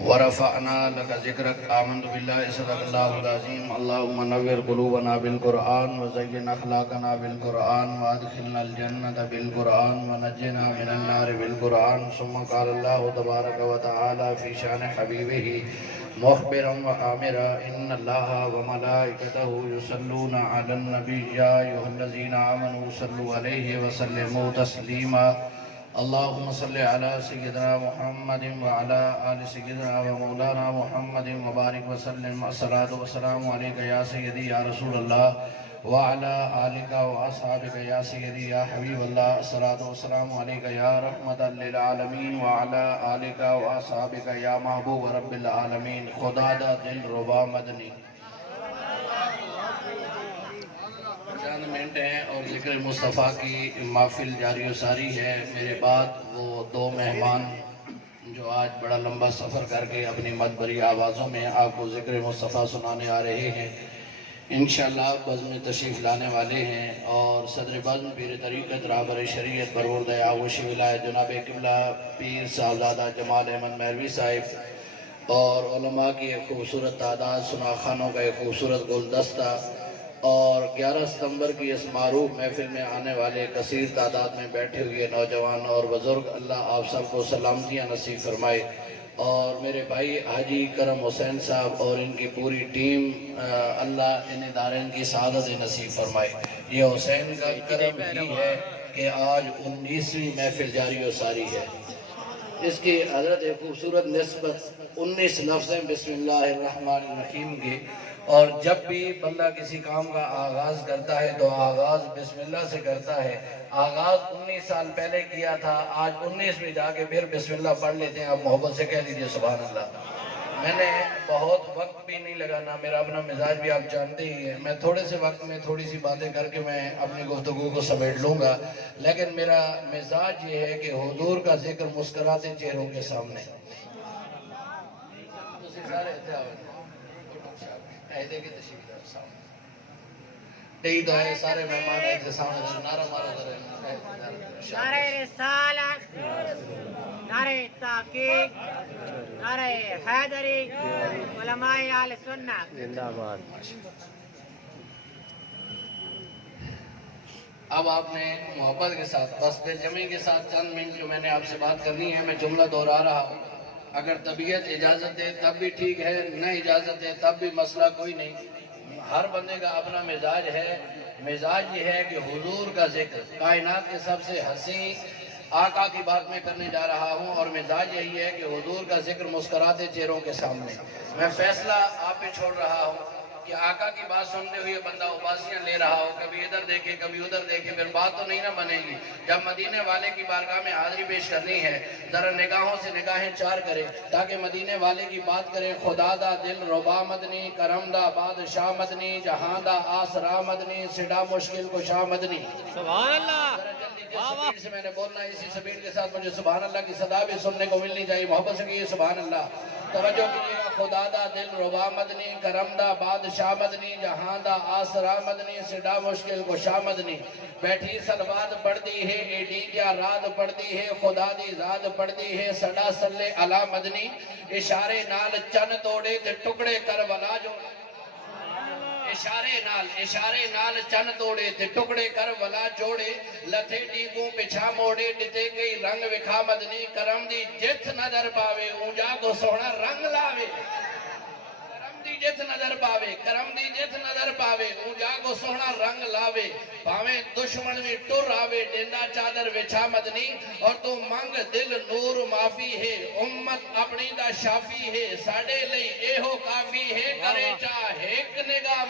ورفعنا لك ذكرك آمنت بالله صدق الله العظيم اللهم نور قلوبنا بالقرآن وزين أخلاقنا بالقرآن وادخلنا الجنة بالقرآن ونجنا من النار بالقرآن. ثم قال الله تبارك وتعالى في شأن حبيبه مخبرا وآمرا إن الله وملائكته يصلون على النبي يا أيها الذين آمنوا صلوا عليه وسلموا تسليما. اللهم صل على سيدنا محمد وعلى آل سيدنا ومولانا محمد وبارك وسلم. الصلاة والسلام عليك يا سيدي يا رسول الله وعلى آلك وأصحابك يا سيدي يا حبيب الله. الصلاة والسلام عليك يا رحمة للعالمین وعلى آلك وأصحابك يا محبوب رب العالمین. خدا دا دل ربا مدنی. چند منٹ ہیں اور ذکر مصطفیٰ کی محفل جاری و ساری ہے. میرے بعد وہ دو مہمان جو آج بڑا لمبا سفر کر کے اپنی مدبری آوازوں میں آپ کو ذکر مصطفیٰ سنانے آ رہے ہیں. انشاءاللہ بزم میں تشریف لانے والے ہیں اور صدر بزم پیر طریقت رہبر شریعت پرورد آغوش ولایت جناب قبلہ پیر صاحبزادہ جمال احمد مہروی صاحب اور علماء کی ایک خوبصورت تعداد، سناخانوں کا ایک خوبصورت گلدستہ اور 11 ستمبر کی اس معروف محفل میں آنے والے کثیر تعداد میں بیٹھے ہوئے نوجوان اور بزرگ، اللہ آپ سب کو سلامتیاں نصیب فرمائے. اور میرے بھائی حاجی کرم حسین صاحب اور ان کی پوری ٹیم، اللہ ان دارین کی سعادت نصیب فرمائے. یہ حسین کا کرم ہی ہے کہ آج 19ویں محفل جاری و ساری ہے. اس کی حضرت ایک خوبصورت نسبت 19 لفظ ہیں بسم اللہ الرحمن الرحیم کے. اور جب بھی بندہ کسی کام کا آغاز کرتا ہے تو آغاز بسم اللہ سے کرتا ہے. آغاز 19 سال پہلے کیا تھا، آج 19 میں جا کے پھر بسم اللہ پڑھ لیتے ہیں. آپ محبت سے کہہ لیجئے سبحان اللہ. میں نے بہت وقت بھی نہیں لگانا، میرا اپنا مزاج بھی آپ جانتے ہی ہیں. میں تھوڑے سے وقت میں تھوڑی سی باتیں کر کے میں اپنی گفتگو کو سمیٹ لوں گا، لیکن میرا مزاج یہ ہے کہ حضور کا ذکر مسکراتے چہروں کے سامنے. سارے مہمان ایک سامنے نعرہ مارو کریں. نعرہ رسالت، نعرہ تحقیق، نعرہ حیدری، علماء اہل سنت زندہ باد. اب آپ نے محبت کے ساتھ بس دل جمعی کے ساتھ چند منٹ جو میں نے آپ سے بات کرنی ہے، میں جملہ دہرا رہا ہوں. اگر طبیعت اجازت دے تب بھی ٹھیک ہے، نہ اجازت دے تب بھی مسئلہ کوئی نہیں. ہر بندے کا اپنا مزاج ہے. مزاج یہ ہے کہ حضور کا ذکر، کائنات کے سب سے حسین آقا کی بات میں کرنے جا رہا ہوں، اور مزاج یہی ہے کہ حضور کا ذکر مسکراتے چہروں کے سامنے. میں فیصلہ آپ پہ چھوڑ رہا ہوں کہ آقا کی بات سنتے ہوئے بندہ اباسیاں لے رہا ہو، کبھی ادھر دیکھے کبھی ادھر دیکھے، پھر بات تو نہیں نہ بنے گی. جب مدینے والے کی بارگاہ میں حاضری پیش کرنی ہے، ذرا نگاہوں سے نگاہیں چار کرے تاکہ مدینے والے کی بات کرے. خدا دا دل ربا مدنی، کرم دا بادشاہ مدنی، جہاں دا آسرا مدنی، سڈا مشکل کشا مدنی. سبحان اللہ. جس سپیڈ سے میں نے بولنا ہے اسی سپیڈ کے ساتھ مجھے سبحان اللہ کی صدا بھی سننے کو ملنی چاہیے. محبت سے کہیے سبحان اللہ. توجہ کیجیے گا. خدا دا دل ربا مدنی، کرم دا بادشاہ مدنی، جہاں دا آسرا مدنی، سڈا مشکل کشا مدنی. بیٹھی سلوات پڑھتی ہے، ایڈی کیا رات پڑھتی ہے، خدا دی ذات پڑھتی ہے، سڈا صلی علی مدنی. اشارے نال چن توڑے تے ٹکڑے کر ولا جو. اشارے نال چن توڑے تے ٹکڑے کر ولا جوڑے. لتھے ڈیگوں پچھا موڑے ڈتے کئی رنگ وکھا مدنی. کرم دی جت نظر پاوے اونجا کو سونا رنگ لاوے. کرم دی جت نظر پاوے، کرم دی جت نظر پاوے اونجا کو سونا رنگ لاوے. پاویں دشمن میں ٹر آوے ڈینڈا چادر وچھا مدنی. اور تو منگ دل نور معافی ہے، امت اپنی دا شافی ہے، ساڑے لئی ایہو کافی ہے، کرے چاہ ایک نگاہ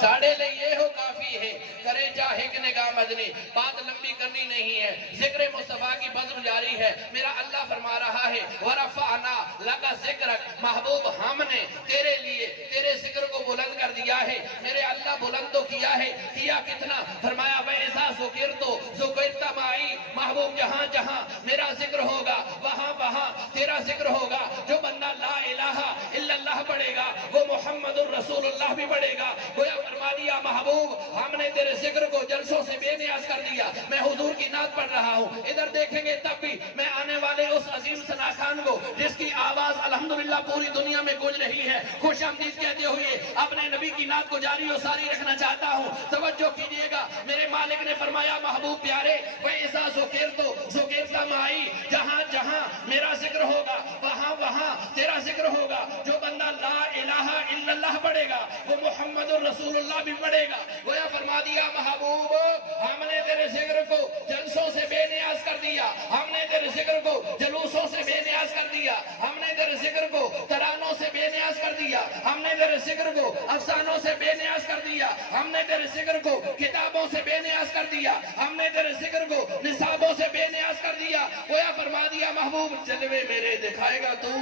ساڑے لئی یہ ہو کافی ہے، کرے چاہے کہ نگاہ مدنی. بات لمبی کرنی نہیں ہے، ذکر مصطفیٰ کی بزم جاری ہے. میرا اللہ فرما رہا ہے وَرَفَعْنَا لَكَ ذِكْرَكَ. محبوب ہم نے تیرے لیے تیرے ذکر کو بلند کر دیا ہے. میرے اللہ بلند تو کیا ہے، کیا کتنا؟ فرمایا وَإِذَا ذُكِرْتُ ذُكِرْتَ مَعِي. محبوب جہاں جہاں میرا ذکر ہوگا وہاں وہاں تیرا ذکر ہوگا. جو بندہ لا الہ الا اللہ इल्लल्लाह पढ़ेगा वो मोहम्मदुर रसूलुल्लाह भी पढ़ेगा। गोया फरमा दिया महबूब हमने तेरे जिक्र को जलसों से बेनियाज कर दिया। मैं हुजूर की नात पढ़ रहा हूँ, इधर देखेंगे तब भी मैं आने वाले उस अजीम सना खान को जिसकी आवाज अल्हम्दुलिल्लाह पूरी दुनिया में गूंज रही है, खुश आमदीद कहते हुए अपने नबी की नात को जारी और सारी रखना चाहता हूँ। तवज्जो कीजिएगा, मेरे मालिक ने फरमाया महबूब प्यारे वह ऐसा ज़ुकिरता माई, जहाँ जहाँ मेरा जिक्र होगा वहाँ वहाँ तेरा जिक्र होगा। जो बंदा ला इलाहा इल्लल्लाह पढ़ेगा वो मोहम्मदुर रसूलुल्लाह भी पढ़ेगा। गोया फरमा दिया महबूब हमने तेरे जिक्र को जलसों से बेनियाज कर दिया, हमने तेरे जिक्र को जलूसों से बेनियाज कर दिया, हमने तेरे जिक्र को तरानों से बेनियाज कर दिया, हमने तेरे जिक्र को अफसानों से बेनियाज कर दिया, हमने तेरे जिक्र को किताबों से बेनियाज कर दिया, हमने तेरे जिक्र को निसाबों से बेनियाज कर दिया। गोया फरमा दिया महबूब जलवे मेरे दिखाएगा तू,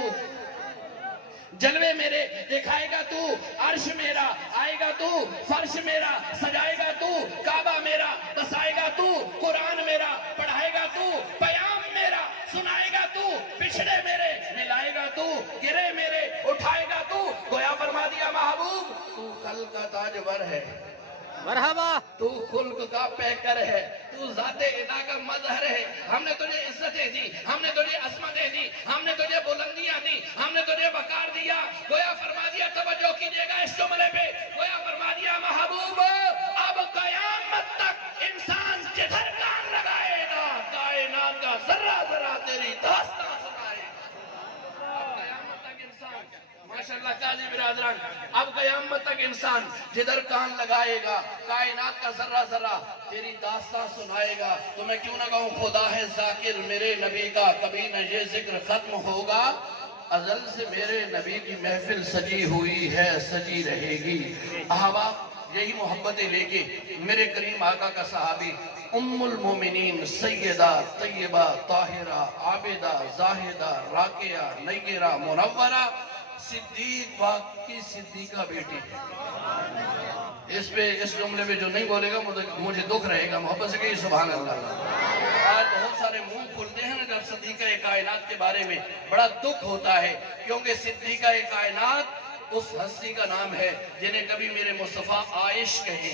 जलवे मेरे दिखाएगा तू, अर्श मेरा आएगा तू, फर्श मेरा सजाएगा तू, काबा मेरा बसाएगा तू, कुरान मेरा पढ़ाएगा तू, पयाम मेरा सुनाएगा तू, पिछड़े मेरे मिलाएगा तू, गिरे मेरे उठाएगा तू। गोया फरमा दिया महबूब तू कल का ताजवर है, मरहबा, तू खुल्क का पैकर है, तू ज़ाते इला का मज़हर है। हमने तुझे इज्जतें दी, हमने तुझे अस्मतें दी, हमने तुझे बुलंदियां दी, हमने तुझे वकार दिया। गोया फरमा दिया तवज्जो कीजिएगा इस जुमले पे, गोया फरमा दिया महबूब अब क़यामत तक इंसान जिधर कान लगाएगा कायनात का जर्रा जर्रा तेरी दास्तां सुनाएगा। अब क़यामत तक इंसान माशाअल्लाह काजी बिरादरान, अब क़यामत तक इंसान जिधर कान लगाएगा कायनात का जर्रा जर्रा तेरी दास्तां सुनाएगा। तो मैं क्यों ना कहूँ खुदा है जाकिर मेरे नबी का, कभी न ये जिक्र खत्म होगा, अजल से मेरे नबी की महफिल सजी हुई है सजी रहेगी। अहबाब यही मोहब्बतें लेके मेरे करीम आका का सहाबी उम्मुल मोमिनीन सैयदा तैयबा ताहिरा आबिदा जाहिदा राकिया नय्यरा मुनव्वरा सिद्दीक की सिद्दीका बेटी। इस जुमले में जो नहीं बोलेगा मुझे दुख रहेगा, मोहब्बत से कहिए सुभान अल्लाह। आज बहुत सारे मुंह खुलते हैं ना जब सिद्दीका कायनात के बारे में, बड़ा दुख होता है क्योंकि सिद्दीका कायनात उस हस्ती का नाम है जिन्हें कभी मेरे मुस्तफा आयश कहे,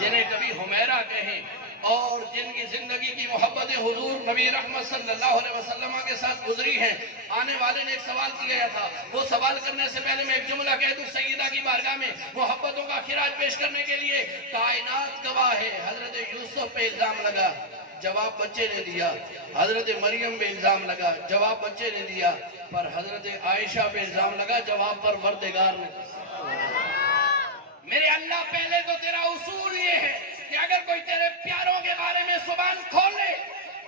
जिन्हें कभी हुमैरा कहे, और जिनकी जिंदगी की मोहब्बत हुजूर नबी रहमत सल्लल्लाहु अलैहि वसल्लम के साथ गुजरी हैं। आने वाले ने एक सवाल किया था, वो सवाल करने से पहले मैं एक जुमला कह दूं सैयदा की बारगाह में मोहब्बतों का खिराज पेश करने के लिए। कायनात गवाह है, हजरत यूसुफ पे इल्जाम लगा, जवाब बच्चे ने दिया, हजरत मरियम पे इल्जाम लगा, जवाब बच्चे ने दिया, पर हजरत आयशा पे इल्जाम लगा, जवाब पर परवरदिगार ने। मेरे अल्लाह पहले तो तेरा उसूल ये है कि अगर कोई तेरे प्यारों के बारे में जुबान खोले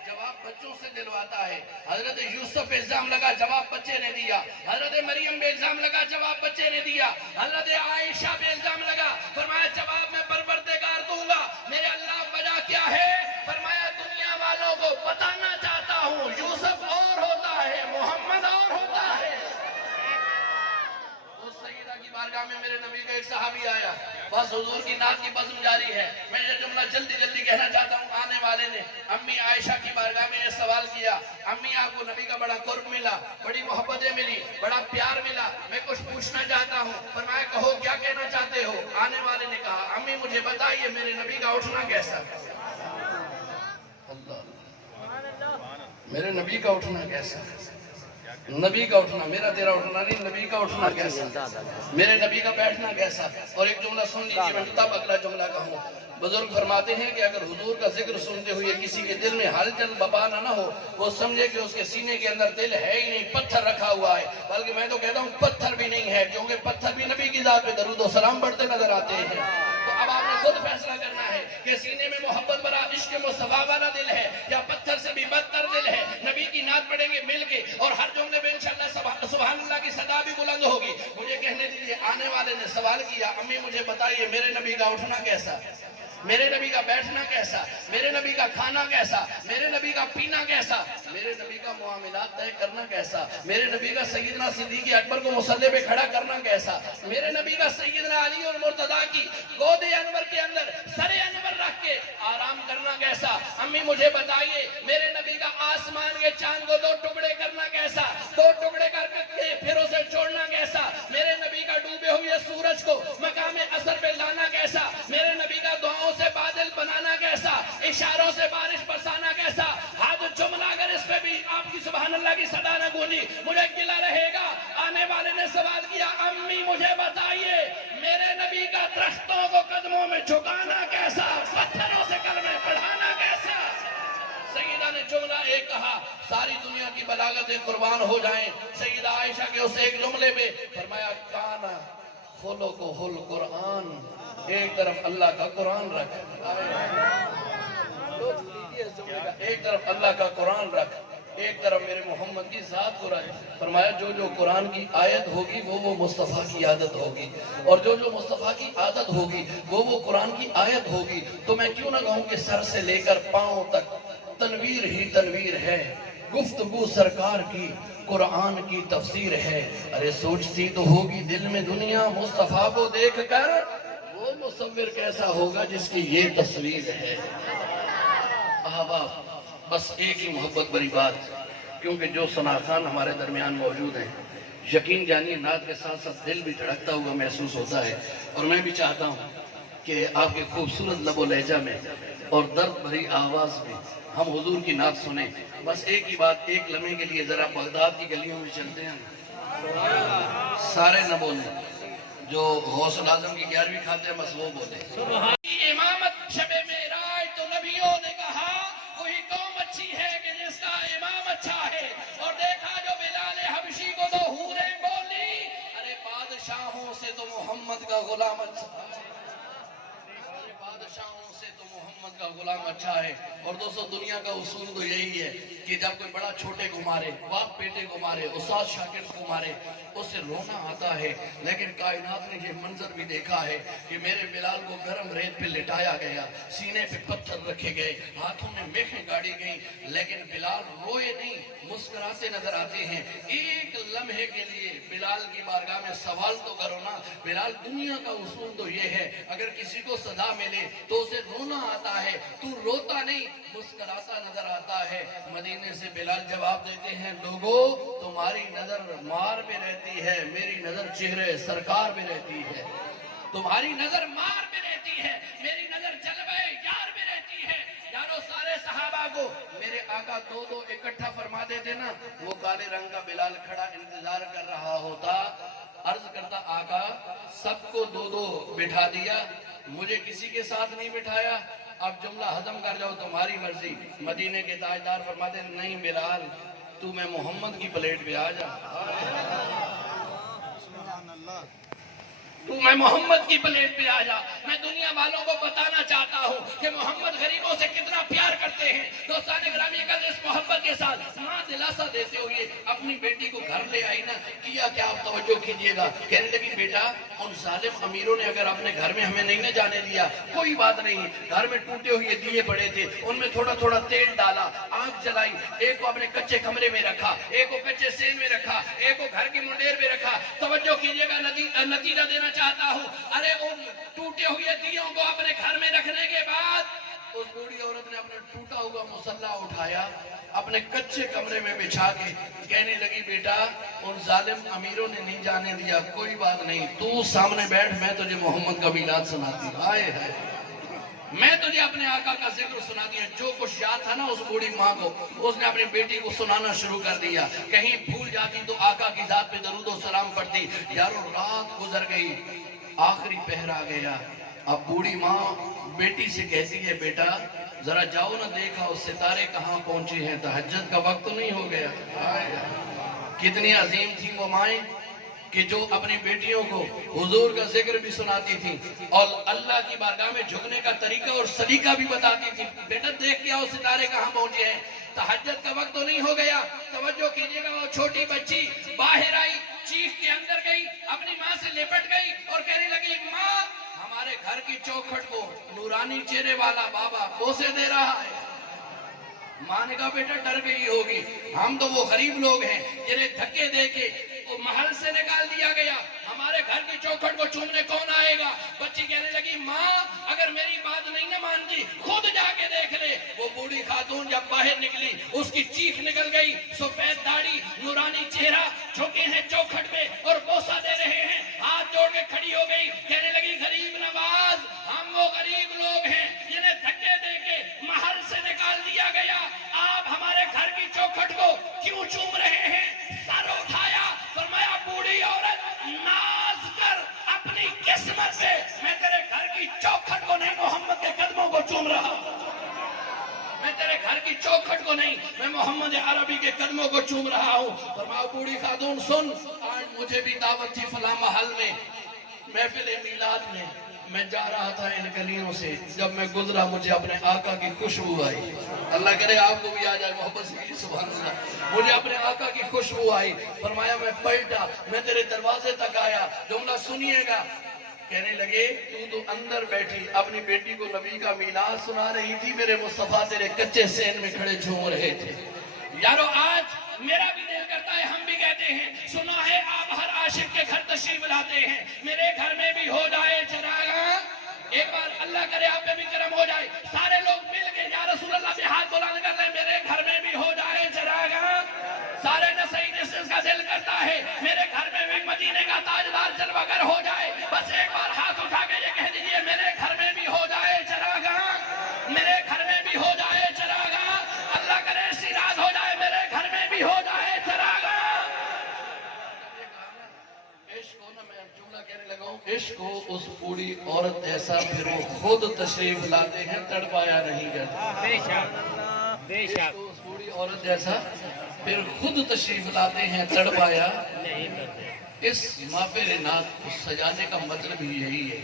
जवाब बच्चों से दिलवाता है। हजरत यूसुफ पे इल्जाम लगा, जवाब बच्चे ने दिया, हजरत मरियम पे इल्जाम लगा, जवाब बच्चे ने दिया, हजरत आयशा पे इल्जाम लगा, फरमाया जवाब मैं परवरदिगार दूंगा। मेरे अल्लाह वजह क्या है? फरमाया दुनिया वालों को बताना चाहता हूँ यूसुफ और होता है, मोहम्मद और होता है। उस सैयदा की बारगाह में मेरे नबी का एक सहाबी आया, बस हुजूर की नात की बज़्म जारी है। मैं ये जुमला जल्दी जल्दी कहना चाहता हूँ। आने वाले ने अम्मी आयशा की बारगाह में ये सवाल किया, अम्मी आपको नबी का बड़ा कुर्ब मिला, बड़ी मोहब्बतें मिली, बड़ा प्यार मिला, मैं कुछ पूछना चाहता हूँ। फरमाया कहो क्या कहना चाहते हो? आने वाले ने कहा अम्मी मुझे बताइए मेरे नबी का उठना कैसा? अल्लाह, मेरे नबी का उठना कैसा? नबी का उठना, मेरा तेरा उठना नहीं, नबी का उठना कैसा, मेरे नबी का बैठना कैसा। और एक जुमला सुन लीजिए, मैं तब अगला जुमला कहूँ। बुजुर्ग फरमाते हैं कि अगर हुजूर का जिक्र सुनते हुए किसी के दिल में हलचल बपा ना हो, वो समझे कि उसके सीने के अंदर दिल है ही नहीं, पत्थर रखा हुआ है। बल्कि मैं तो कहता हूँ पत्थर भी नहीं है, क्योंकि पत्थर भी नबी की जात पे दरूद और सलाम पढ़ते नजर आते हैं। तो अब आपने खुद फैसला करना है कि सीने में मोहब्बत भरा इश्क मुस्तफा वाला दिल है या पत्थर से भी बदतर दिल है। नबी की नात पढ़ेंगे मिल के, और हर जुमले में इंशाअल्लाह सुभान अल्लाह की सदा भी बुलंद होगी। मुझे कहने दीजिए, आने वाले ने सवाल किया अम्मी मुझे बताइए मेरे नबी का उठना कैसा, मेरे नबी का बैठना कैसा, मेरे नबी का खाना कैसा, मेरे नबी का पीना कैसा, मेरे नबी का मुआमिलात तय करना कैसा, मेरे नबी का सैयदना सिद्दीक़ अकबर को मुसल्ले पे खड़ा करना कैसा, मेरे नबी का सैयदना अली और मुर्तदा की गोदे अनवर के अंदर सरे अनवर रख के आराम करना कैसा। अम्मी मुझे बताइए मेरे नबी का आसमान के चांद को दो टुकड़े करना कैसा, दो टुकड़े करके फिर उसे छोड़ना कैसा, बोली, मुझे गिला रहेगा। आने वाले ने सवाल किया, अम्मी मुझे बताइए मेरे नबी का दरख्तों को कदमों में झुकाना कैसा, पत्थरों से कलमे पढ़ाना कैसा। सईदा ने जुमला एक कहा, सारी दुनिया की बलागतें कुर्बान हो जाएं। सईदा आयशा के उस एक जुमले में फरमाया, काना खुलुकुहुल कुरान, एक तरफ अल्लाह का कुरान रख, एक तरफ अल्लाह का कुरान रख, एक तरफ मेरे मोहम्मद की ज़ात को रख। फरमाया जो जो कुरान की आयत होगी वो मुस्तफ़ा की आदत होगी, और जो जो मुस्तफ़ा की आदत होगी वो कुरान की आयत होगी। तो मैं क्यों ना कहूँ कि सर से लेकर पांव तक तनवीर ही तनवीर है, गुफ्तगू सरकार की कुरान की तफसीर है। अरे सोचती तो होगी दिल में दुनिया, मुस्तफ़ा को देख कर वो मुसव्विर कैसा होगा जिसकी ये तस्वीर है। अहबाब, बस एक ही मोहब्बत भरी बात, क्योंकि जो सना खान हमारे दरमियान मौजूद हैं, यकीन जानिए नात के साथ साथ दिल भी धड़कता हुआ महसूस होता है। और मैं भी चाहता हूँ कि आपके खूबसूरत लबो लहजा में और दर्द भरी आवाज़ में हम हुजूर की नात सुने। बस एक ही बात, एक लम्हे के लिए ज़रा बगदाद की गलियों में चलते हैं, सारे न बोले, जो गौसुल आज़म की 11वीं खाते हैं बस वो बोले। इमामत शबे मेराज तो नबियों ने कहा वही कौम अच्छी है कि जिसका इमाम अच्छा है। और देखा जो बिलाल हबशी को तो हूरें बोली, अरे बादशाहों से तो मोहम्मद का गुलाम अच्छा है, बादशाहों से तो मोहम्मद का गुलाम अच्छा है। और दोस्तों दुनिया का उसूल तो यही है कि जब कोई बड़ा छोटे को मारे, बाप बेटे को मारे, उस्ताद शागिर्द को मारे, उससे रोना आता है। लेकिन कायनात ने ये मंजर भी देखा है कि मेरे बिलाल को गर्म रेत पे लिटाया गया, सीने पे पत्थर रखे गए, हाथों में मेखें गाड़ी गई, लेकिन बिलाल रोए नहीं, मुस्कुराते नजर आते हैं। एक लम्हे के लिए बिलाल की बारगाह में सवाल तो करो ना। बिलाल, दुनिया का उसूल तो ये है, अगर किसी को सजा मिले तो उसे रोना आता है, तू रोता नहीं मुस्कुराता नजर आता है। मदीने से बिलाल जवाब देते हैं, लोगों तुम्हारी नजर मार पे रहती है, मेरी नजर चेहरे सरकार पे रहती है। तुम्हारी नजर मार पे रहती है, मेरी नजर जलवे यार पे रहती है। यारो सारे सहाबा को मेरे आका दो दो इकट्ठा फरमा देते ना, वो काले रंग का बिलाल खड़ा इंतजार कर रहा होता। अर्ज करता, आका सबको दो दो बिठा दिया, मुझे किसी के साथ नहीं बिठाया, अब जुमला हजम कर जाओ, तुम्हारी मर्जी। मदीने के ताजदार फरमाते, नहीं बिलाल तू मैं मोहम्मद की प्लेट पे आ जा, तू मैं मोहम्मद की प्लेट पे आ जा। मैं दुनिया वालों को बताना चाहता हूँ कि मोहम्मद गरीबों से कितना प्यार करते हैं। दोस्तान ग्रामी, कल इस मोहब्बत के साथ माँ दिलासा देते हुए अपनी बेटी को घर ले आई ना, किया क्या आप तवज्जो कीजिएगा। कहने लगी, बेटा उन जालिम अमीरों ने अगर अपने घर में हमें नहीं न जाने दिया, कोई बात नहीं, घर में टूटे हुए दिए पड़े थे, उनमें थोड़ा थोड़ा तेल डाला, आग जलाई, एक को अपने कच्चे कमरे में रखा, एक को कच्चे सेन में रखा, एक को घर की मुंडेर में रखा। तवज्जो कीजिएगा, नतीजा देना चाहता हूँ। अरे उन टूटे हुए दियों को अपने घर में रखने के बाद उस बूढ़ी औरत ने अपना टूटा हुआ मुसल्ला उठाया, अपने कच्चे कमरे में बिछा के कहने लगी, बेटा उन जालिम अमीरों ने नहीं जाने दिया, कोई बात नहीं, तू सामने बैठ, मैं तुझे मोहम्मद का मिलाद सुनाती हूँ। आए है, मैं तुझे अपने आका का जिक्र सुना दिया। जो कुछ याद था ना उस बूढ़ी माँ को, उसने अपनी बेटी को सुनाना शुरू कर दिया। कहीं भूल जाती तो आका की जात पे दरूद और सलाम पढ़ती। यारों रात गुजर गई, आखिरी पहर आ गया। अब बूढ़ी माँ बेटी से कहती है, बेटा जरा जाओ ना, देखा उस सितारे कहाँ पहुंचे हैं, तहज्जुद का वक्त तो नहीं हो गया। कितनी अजीम थी वो माएं कि जो अपनी बेटियों को हुजूर का जिक्र भी सुनाती थी और अल्लाह की बारगाह में झुकने का तरीका और सलीका भी बताती थी। बेटा देख के आओ सितारे कहाँ पहुंचे हैं, तहज्जुद का वक्त तो नहीं हो गया। तवज्जो कीजिएगा, वो छोटी बच्ची बाहर आई, चीख के अंदर गई, अपनी माँ से लिपट गई और कहने लगी, माँ हमारे घर की चौखट को नूरानी चेहरे वाला बाबा बोसे दे रहा है। माँ ने कहा, बेटा डर गई होगी, हम तो वो गरीब लोग हैं जिन्हें धक्के दे के महल से निकाल दिया गया, हमारे घर की चौखट को चूमने कौन आएगा। बच्ची कहने लगी, माँ अगर मेरी बात नहीं न मानती खुद जाके देख ले। वो बूढ़ी खातून जब बाहर निकली, उसकी चीख निकल गई, सफेद दाढ़ी, नूरानी चेहरा, झुके हैं चौखट पे और बोसा दे रहे हैं, हाथ जोड़ के खड़ी हो गई। कहने लगी, गरीब नवाज, हम वो गरीब लोग हैं जिन्हें धक्के दे के महल से निकाल दिया गया, आप हमारे घर की चौखट को क्यों चूम रहे हैं। को नहीं, मैं मोहम्मद अरबी के कदमों को चूम रहा हूँ। फरमाया बूढ़ी खातून सुन, आज मुझे भी दावत थी फला महल में, महफिल मीलाद में। मैं जा रहा था इन गलियों से, जब मैं गुजरा मुझे अपने आका की खुशबू आई। अल्लाह करे आपको भी आ जाए मोहब्बत से, सुभान अल्लाह। मुझे अपने आका की खुशबू आई। फरमाया मैं पलटा, मैं तेरे दरवाजे तक आया, जुमला सुनिएगा। कहने लगे तू तो अंदर बैठी अपनी बेटी को नबी का मीलाद सुना रही थी, मेरे मुस्तफा तेरे कच्चे सेन में खड़े झूम रहे थे। यारो आज मेरा भी दिल करता है, हम भी कहते हैं, सुना है आप हर आशिक के घर तशरीफ लाते हैं, मेरे घर में भी हो जाए चिरागा। एक बार अल्लाह करे आप पे भी करम हो जाए, सारे लोग मिल के या रसूल अल्लाह पे हाथ बुलंद कर ले, मेरे घर में भी हो जाए चिरागा। सारे नसई जिसका दिल करता है मेरे घर में भी मदीने का ताजदार जलवागर हो जाए, बस एक बार हाथ उठा के ये कह दीजिए, मेरे घर में भी हो जाए चिरागा, मेरे घर में भी हो जाए चिरागा। अल्लाह करे सिराज हो जाए, मेरे घर में भी हो जाए चिरागा। इश्क हो ना, मैं जुमला कहने लगा हूँ, इश्क हो उस बूढ़ी औरत जैसा, फिर वो खुद तशरीफ लाते हैं, तड़पाया नहीं जाता। बेशक बेशक उस बूढ़ी औरत जैसा, फिर खुद तशरीफ लाते हैं, तड़पाया नहीं करते। इस महफिल नात को सजाने का मतलब ही यही है।